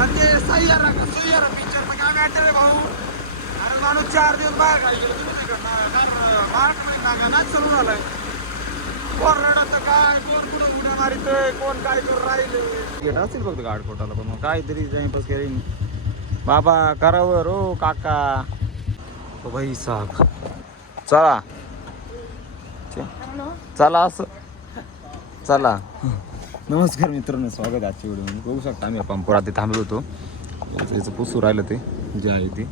आणि ते सह्यारा का सह्यारा पिक्चर मग काय मॅटर आहे भाऊ। अरे माणूस चार दिवस बाहेर काय गेलो तुम्ही महाराष्ट्र झालाय कोण रडत काय कोण कुठं उड्या मारितोय कोण काय करून राहिले फक्त कोटाला पण मग काहीतरी टाइमपास करेन बाबा करावर हो काका। ओ भाई साहब चला। चला असं चला। नमस्कार मित्रांनो स्वागत आहे आजच्या व्हिडिओ बघू शकता आम्ही पंपोळा ते थांबलो होतो. याचं याचं पुसू राहिलं ते जे आहे ते.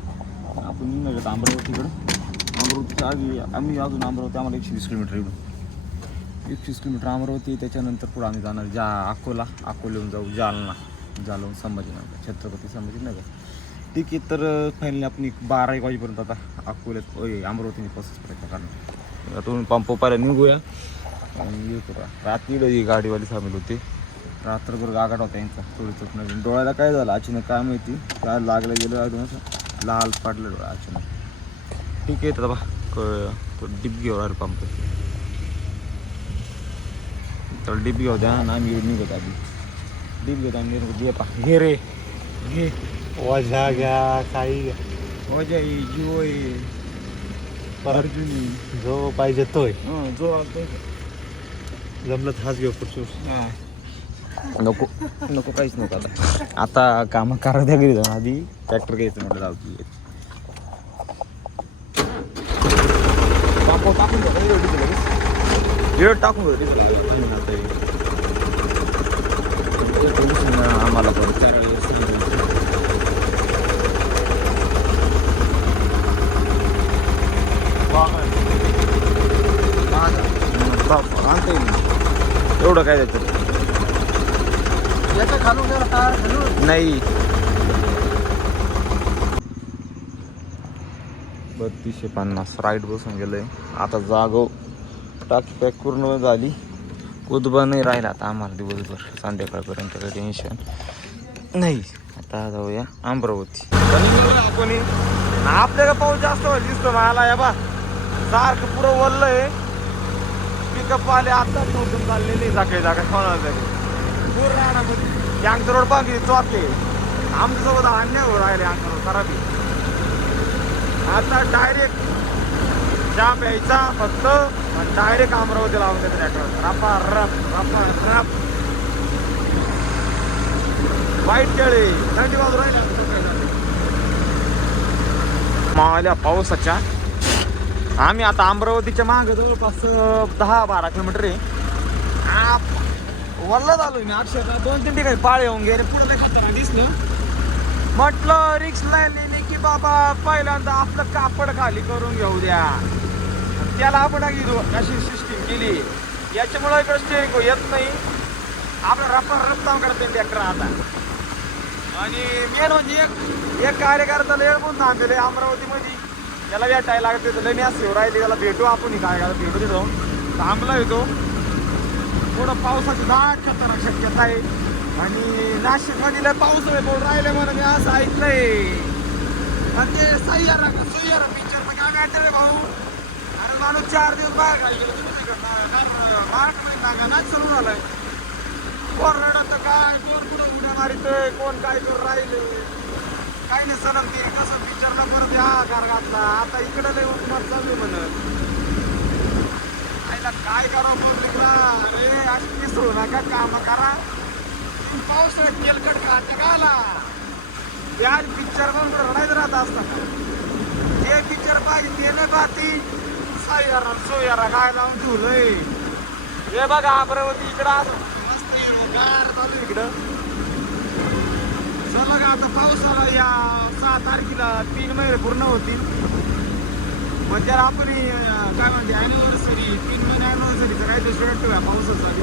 आपण निघणार अमरावतीकडं अमरावतीच्या आधी आम्ही अजून अमरावती आम्हाला एकशे वीस किलोमीटर इकडून एकशे वीस किलोमीटर अमरावती त्याच्यानंतर पुढे आम्ही जाणार जा अकोला. अकोल्याहून जाऊ जालना. जालवून संभाजीनगर छत्रपती संभाजीनगर. ठीक आहे तर फायनली आपण एक बारा एक वाजेपर्यंत आता अकोल्यात अमरावतीने पसच प्रयत्न करणार आता पंप पाहिला निघूया. आणि हे करूया रात्री ही गाडीवाली सामील होते. रात्रभर गागाट होता यांचा. थोडी नवीन डोळ्याला काय झालं? अचानक काय माहिती? काय लागलं गेलं एकदम असं लाल पाडलं डोळा अचानक. ठीक आहे तर बा. तो डिबगीवर आलं पंप. तर डिबगी होत्या ना आम्ही निघत आधी. डिबगी होता आम्ही निघत. घे पा. घे रे. घे वजा घ्या काही घ्या. मजा जीव अर्जुनी जो पाहिजे तोय. जो आलतो जमलं तर हाच घेऊ पुढच्या नको नको काहीच नको आता. आता कामं करा द्या घरी जाऊन. आधी ट्रॅक्टर घ्यायचं म्हटलं जाऊ तू टाकून टाकून टाकून द्या, डिझेल आलं पाहिजे आता हे. ते पोलिसांना आम्हाला पण चार वेळेस सांगितलं. हं, बाप, आणता येईल. एवढं काय त्याचं याच्या खालून जरा तार खालून नाही एकशे पन्नास. राईट बसून गेलंय. आता जागो टाकी पॅक पूर्ण झाली. उदबा नाही राहिला आता आम्हाला दिवसभर. संध्याकाळपर्यंत काही टेन्शन नाही. आता जाऊया अमरावती. आपण आपल्याला पाऊस जास्त दिसतो मला या बा. सारखं पुरं वरलंय पिकअप आले आता नव्हतं चाललेली जागे जागा होणार तरी पूर्ण राहण्यामध्ये यांगचं रोड पाहा किती आमच्यासोबत अन्याय राहिले यांगचं रोड खराबी आता डायरेक्ट चहा प्यायचा फक्त. डायरेक्ट अमरावती लावून देतो ट्रॅक्टर रपा रप रपा रप. वाईट केळी थंडी बाजू राहिले. मावाल्या पावसाच्या. आम्ही आता अमरावतीच्या मागे जवळपास दहा बारा किलोमीटर आहे. वल्ला झालो मी. अक्षरशः दोन तीन ठिकाणी पाळ येऊन गेले. पुढे ते खतरा दिसलं. म्हटलं रिक्स लाईन बाबा पहिल्यांदा आपलं कापड खाली करून घेऊ द्या. त्याला आपण अशी सिस्टीम केली. याच्यामुळे इकडे स्टेरिंग येत नाही. आपलं रप्पा रप्ता करते ट्रॅक्टर आता. आणि मेन म्हणजे एक एक कार्यकर्त्याला येऊन थांबलेले अमरावतीमध्ये. त्याला भेटायला लागते तर लई असे राहिले. त्याला भेटू आपण काय करा भेटू तिथं थांबला येतो थोडं पावसाची दाट खतरनाक शक्यता आहे. आणि नाशिकमध्ये लय पाऊस आहे बोल राहिले म्हणून मी असं ऐकलंय. आणि ते सह्यारा का सह्यारा पिक्चर मग काय मॅटर आहे भाऊ। अरे माणूस चार दिवस बाहेर काय गेलो तुम्ही नाही करणार कारण महाराष्ट्र नागा नाच चालू झालाय कोण रडत काय कोण कुठं उड्या मारितोय कोण काय करून राहिले? काही नाही सनम ते कसं पिक्चरला परत या गार घातला. आता इकडे लय उपमार चालू आहे म्हणत आईला काय करावं पब्लिकला अरे अशी मिसळू नका काम करा. तुम्ही पावसाळ्यात तेलकट खात का आला. त्या पिक्चर पण रडायचं राहत असतात जे पिक्चर पाहिजे ते नाही पाहती सायारा सोयारा काय लावून ठेवलंय. हे बघा अमरावती इकडं असं मस्त गार चालू आहे इकडं. चला का आता पावसाला या सहा तारखेला तीन महिने पूर्ण होतील. मग त्याला आपण काय म्हणते अॅनिव्हर्सरी तीन महिने ॲनिव्हर्सरी करायचं स्टुडंट ठेवूया पावसासाठी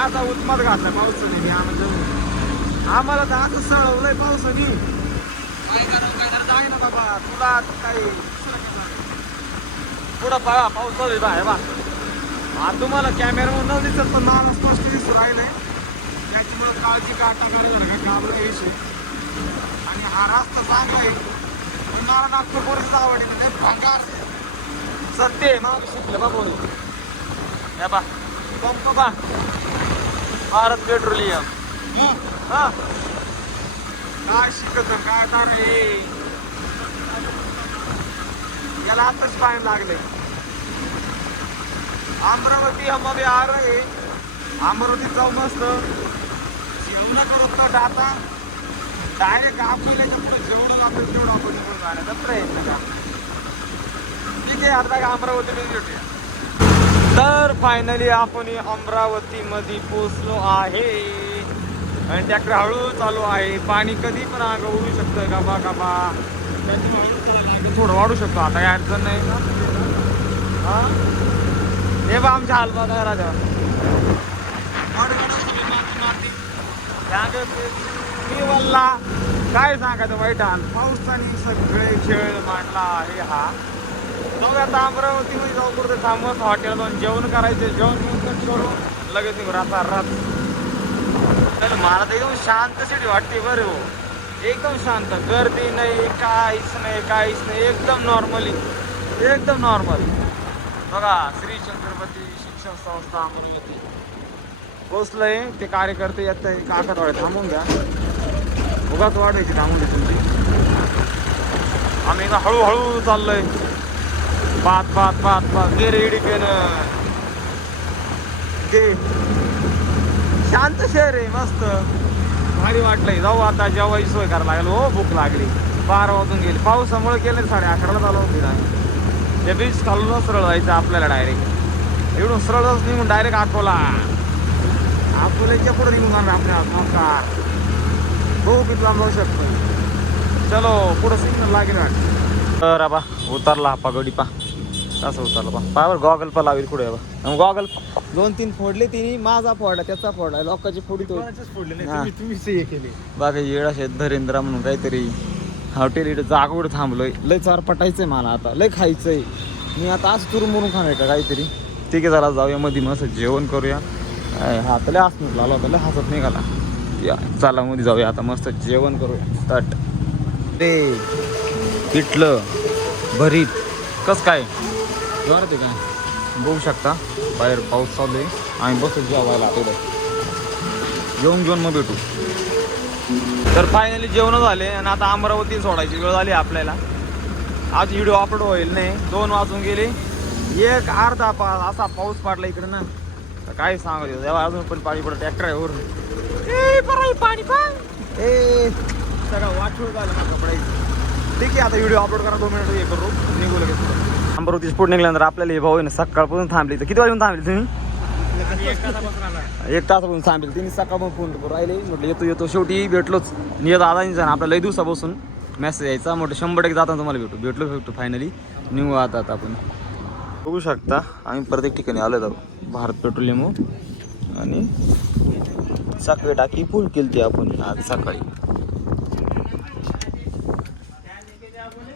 आता उत्मात घातला पावसाने मी आम्हाला आम्हाला तर असं सळवलंय पावसाने. काय करावं काय करायचं आहे ना बाबा? तुला काही? पुढं बघा पाऊस चालू आहे बा हे बा. हा तुम्हाला कॅमेरावर न दिसत पण मला स्पष्ट दिसू राहिलंय. त्याच्यामुळे काळजी काटा करायला का काबला येशी आणि हा रस्ता चांगला आहे. पण मला नागपूर पोरीच आवडली नाही भंगार सत्य आहे माग शिकलं बा बोल या बा पंप बा. भारत पेट्रोलियम. काय शिकत काय तर याला आताच पाहायला लागले. अमरावती हमारे आर आहे. अमरावती जाऊ मस्त. जेवण करत ना आता डायरेक्ट आपल्याच्या पुढे जेवण लागतं तेवढं आपण निघून जाण्याचा प्रयत्न का ठीक आहे आता का अमरावतीमध्ये भेटूया. तर फायनली आपण अमरावती मध्ये पोचलो आहे. आणि ट्रॅक्टर हळू चालू आहे. पाणी कधी पण आग उडू शकतं. गबा गबा. थोडं वाढू शकतो. आता काय अडचण नाही ना? हा? हे बा आमच्या हालबा काय राजा मी वल्ला काय सांगायचं वाईट पाऊस पावसाने सगळे खेळ मांडला आहे हा. मग आता अमरावतीमध्ये जाऊ कुठे थांबत हॉटेल जाऊन जेवण करायचे. जेवण करून लगेच निघू. राता रात. तर मला तर एकदम शांत सिटी वाटते बरं हो. एकदम शांत. गर्दी नाही काहीच नाही काहीच नाही. एकदम नॉर्मली एकदम नॉर्मल बघा श्री छत्रपती शिक्षण संस्था अमरावती. पोचलंय ते कार्यकर्ते येत आहे काका थांबून घ्या. उगाच वाढायची थांबून घ्या तुमची. आम्ही हळूहळू चाललोय. पात पात पात पात गेरे इडी पेन ते शांत शहर आहे मस्त. भारी वाटलंय. जाऊ आता जेवायची सोय करायला लागेल. हो भूक लागली. बारा वाजून गेली. पावसामुळे गेले साडे अकराला चालू होती ना. ते बीच खालून सरळ जायचं आपल्याला डायरेक्ट इकडून सरळच निघून डायरेक्ट अकोला. अकोल्याच्या पुढे निघून जाणार आपल्या नमस्कार हो. किती लांब जाऊ शकतो. चलो पुढं सिग्नल लागेल वाटतं. तर आबा उतरला हा पगडी पा. कसं उतरला पा पावर गॉगल पण लावेल पुढे बा. गॉगल दोन तीन फोडले तिने माझा फोडला त्याचा फोडला. लोकांची फोडी तो नाही. बागा येडा शेत धरेंद्र म्हणून काहीतरी हॉटेल इकडे जागोड थांबलोय. लय चार पटायचंय मला आता. लय खायचंय. मी आता आज तुरून मुरून खाणार का काहीतरी? ठीक आहे चला जाऊया मध्ये मस्त जेवण करूया. हा लय हसत आला होता. लय हसत निघाला या चला मध्ये जाऊया. आता मस्त जेवण करूया. तट ते पिठलं भरीत. कस काय? जोरात आहे काय? बघू शकता. बाहेर पाऊस चालू आहे. आम्ही बसतो जेवायला तिकडे जेवून जेवण मग भेटू. तर फायनली जेवण झाले आणि आता अमरावती सोडायची वेळ झाली आपल्याला. आज व्हिडिओ अपलोड होईल नाही. दोन वाजून गेले. एक अर्धा पा असा पाऊस पडला इकडे ना. तर काय सांगत तेव्हा अजून पण पाणी पडत ट्रॅक्टर आहे वरून. पाणी पण. ए सगळं वाटून झालं ना ठीक आहे आता व्हिडिओ अपलोड करा. दोन मिनिट हे करू. निघू लगेच. अमरावती स्पोर्ट निघल्यानंतर आपल्याला हे भाऊ आहे ना सकाळपासून थांबली. तर किती वाजून थांबली तुम्ही? एक तासापासून थांबेल. तिने सकाळपासून फोन करून राहिले. म्हटलं येतो येतो. शेवटी भेटलोच. नियत आदानी जाण आपल्या लई दिवसापासून मेसेज यायचा. म्हटलं शंभर टक्के जाताना तुम्हाला भेटू. भेटलो भेटतो फायनली निघू आता आता आपण. बघू शकता आम्ही प्रत्येक ठिकाणी आलो जाऊ भारत पेट्रोलियम आणि सकाळी टाकी फुल केली ती आपण आज सकाळी.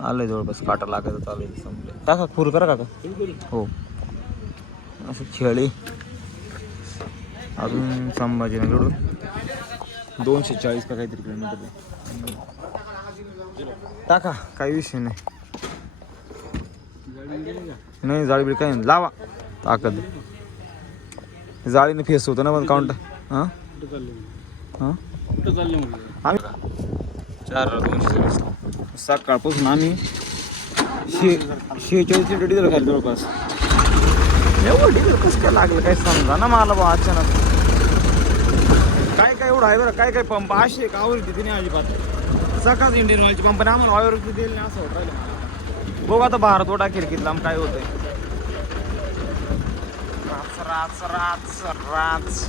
आलंय जवळपास काटा लागायचं चालू आहे संपले टाका फुल करा काका हो. असं खेळी. अजून संभाजीनगरहून दोनशे चाळीस का काहीतरी किलोमीटर. टाका काही विषय नाही. नाही जाळी बिळी काही नाही. लावा. ताकद. जाळीने फेस होतं ना पण काउंट हां? हां? आम्ही चार दोनशे चाळीस. सकाळपासून आम्ही शे लिटर डिझेल खाली जवळपास. एवढं डिझेल कसं काय लागलं काय समजा ना मला बा अचानक. काय काय एवढं आहे बरं काय काय पंप? असे का आवडते नाही अजिबात. सकाळ इंडियन ऑइलची कंपनी आम्हाला ऑइल दिली नाही असं होत राहिलं बघू आता भारत ओटा खिडकीतला काय होतंय. राच राच राच राच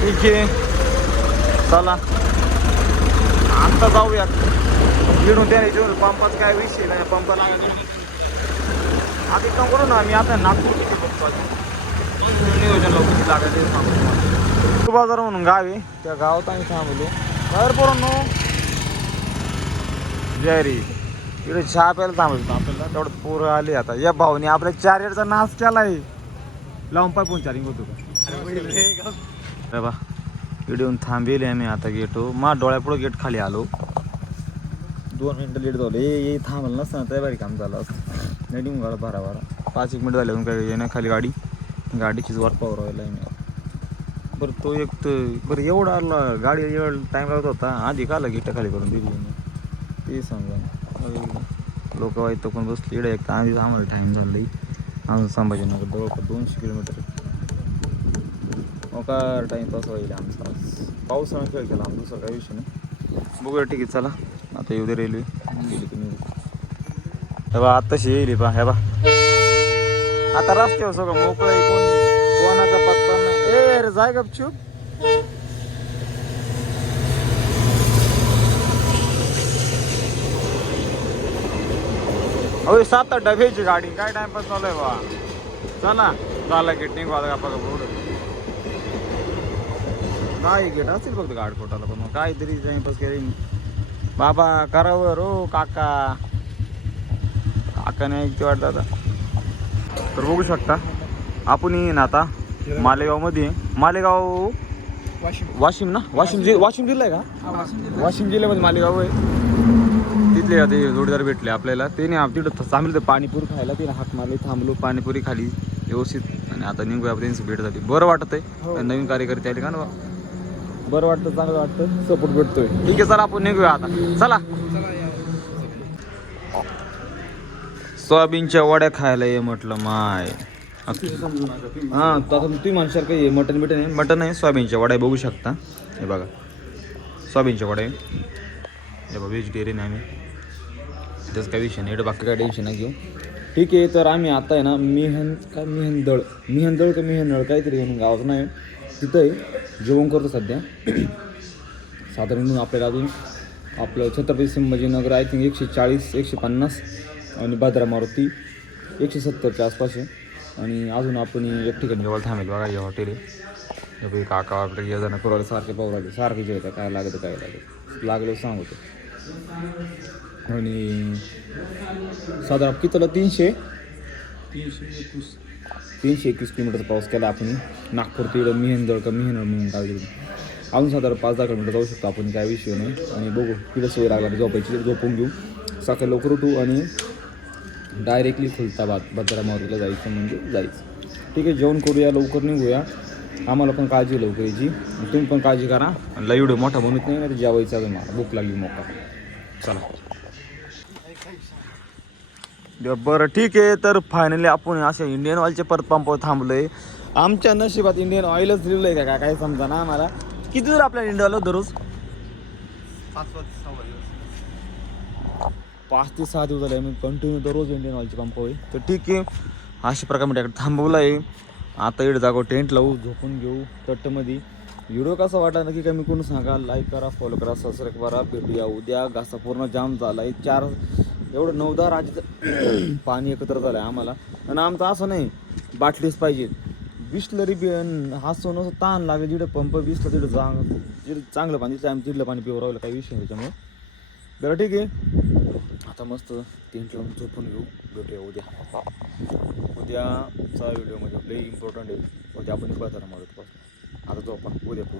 ठीक आहे. चला. आता जाऊयात. इकडून त्या जेवण पंपाच काय विषय नाही पंप लागला आधी काम करू ना मी आता नागपूर किती बघतो नियोजन लावू किती ते बाजार म्हणून गाव आहे त्या गावात आम्ही थांबलो. बाहेर पोरांनो जयरी इकडे चहा प्यायला थांबलो आपल्याला तेवढं पोरं आले आता. या भाऊने आपल्या चार्जरचा नाश केलाय. लावून पाय पण चार्जिंग होतो का? बा. येऊन थांबेल आम्ही आता गेटो. मा डोळ्यापुढं गेट खाली आलो. दोन मिनटं लेट झालं. ए ये थांबलं नसतं त्या बारी काम झालं असतं. नाही गाडा बारा बारा. पाच एक मिनिट झाले काय येणं खाली गाडी. गाडीचीच वाट राहिला मी बरं तो एक तर बरं एवढा आला. गाडी एवढा टाईम लागत होता. आधी का आला गिट्ट खाली करून? दिली? ते समजा. लोक वाईट पण बसली. इकडे एक तर आधीच आम्हाला टाईम झाला अजून संभाजीनगर जवळपास दोनशे किलोमीटर मोकार टाईमपास होईल आमचा. पाऊस पावसाळा खेळ केला आम दुसरा काही विषय नाही. बघूया ठीक आहे चला. आता येऊ दे रेल्वे. गेली तुम्ही हे बा आत्ताशी येईल बा हे बा आता रस्त्यावर सगळं मोकळं आहे कोण कोणाचा पत्ता नाही. ए रे जाय गपचूप. अहो सात आठ डब्याची गाडी. काय टाइमपास चालू आहे बा? चला. झाला किटनी वाजगा बघा गप्पा नाही गेट असेल फक्त गाड कोटाला पण मग काहीतरी टाइमपास करेन. बाबा करावर हो काका. काका नाही ऐकते वाटतं आता? तर बघू शकता. आपण येईन आता मालेगावमध्ये. मालेगाव वाशिम. ना? वाशिम जि वाशिम जिल्हा आहे का? वाशिम जिल्ह्यामध्ये मालेगाव आहे. तिथले आता हे जोडीदार भेटले आपल्याला. त्याने आप- तिथं थांबले तर पाणीपुरी खायला. तिने हाक मारली थांबलो पाणीपुरी खाली. व्यवस्थित. आणि आता निघूया त्यांची भेट झाली बरं वाटत आहे नवीन कार्यकर्ते आले का ना? बरं वाटतं चांगलं वाटतं. सपोर्ट भेटतोय. ठीक आहे चला आपण निघूया आता. चला. सोयाबीनच्या वड्या खायला ये म्हटलं माय. हां तसं आता तुम्ही म्हणशाल काही मटन बिटन आहे मटन आहे सोयाबीनच्या वड्या बघू शकता. हे बघा. सोयाबीनच्या वड्या आहे. हे बघा व्हेजिटेरियन आहे आम्ही त्याचं काही विषय नाही बाकी काय टेन्शन नाही घेऊ. ठीक आहे तर आम्ही आता आहे ना मिहन काय मिहनदळ? मिहनदळ का मिहनदळ? काहीतरी म्हणून गावाचं नाही. तिथं आहे जेवण करतो सध्या. साधारण आपल्याला अजून आपलं छत्रपती संभाजीनगर आय थिंक एकशे चाळीस एकशे पन्नास आणि भद्रा मारुती एकशे सत्तरच्या आसपास आहे. आणि अजून आपण एक ठिकाणी जेव्हा थांबेल बघा हे हॉटेल आहे. काका आपल्या ये जण पुराला सारखे पाहू लागले. सारखे जेवतात काय लागतं काय लागतं. लागलं सांगतो आणि साधारण कितीला? तीनशे? तीनशे एकवीस तीनशे एकवीस किलोमीटरचा पाऊस केला आपण. नागपूर ते इकडं का मिहनळ म्हणून काय अजून साधारण पाच दहा किलोमीटर जाऊ शकतो आपण काय विषय नाही. आणि बघू तिथं सोय लागणार झोपायची झोपून घेऊ. सकाळी लवकर उठू आणि डायरेक्टली खुलताबाद भद्रा मारुतीला जायचं म्हणजे जायचं. ठीक आहे जेवण करूया लवकर निघूया. आम्हाला पण काळजी लवकर यायची तुम्ही पण काळजी करा. आणि लई व्हिडिओ मोठा बनवत नाही ना तर जेवायचा मला भूक लागली मोठा चला. बरं ठीक आहे. तर फायनली आपण अशा इंडियन ऑइलच्या परत पंपावर थांबलोय. आमच्या नशिबात इंडियन ऑइलच लिहिलं आहे का? काय समजा ना आम्हाला? किती दूर आपल्या इंडियाला दररोज? पाच ते सहा दिवस झाले मी कंटिन्यू दररोज इंडियन ऑइलचे पंप होय. तर ठीक आहे. अशा प्रकारे मी त्याकडे थांबवलं आहे आता इकडे जागो टेंट लावू झोपून घेऊ तट्टमध्ये व्हिडिओ कसा वाटला नक्की कमी करून सांगा. लाईक करा फॉलो करा सबस्क्राईब करा. भेटूया उद्या घासा पूर्ण जाम झाला आहे चार एवढं नऊदा राज्याचं पाणी एकत्र झालं आहे आम्हाला. आणि आमचं असं नाही बाटलीच पाहिजे बिसलरी बी हा सोनं असं ताण लागेल जिथं पंप बिसलं तिथं चांग जिथं चांगलं पाणी तिथं आम्ही तिथलं पाणी पिऊ राहिलं काही विषय नाही त्याच्यामुळे. बरं ठीक आहे. आता मस्त तीन लावून झोपून घेऊ. भेटूया उद्या. उद्याचा म्हणजे लई इम्पॉर्टंट आहे. उद्या आपण बाजार मारत आता झोपा. उद्या पू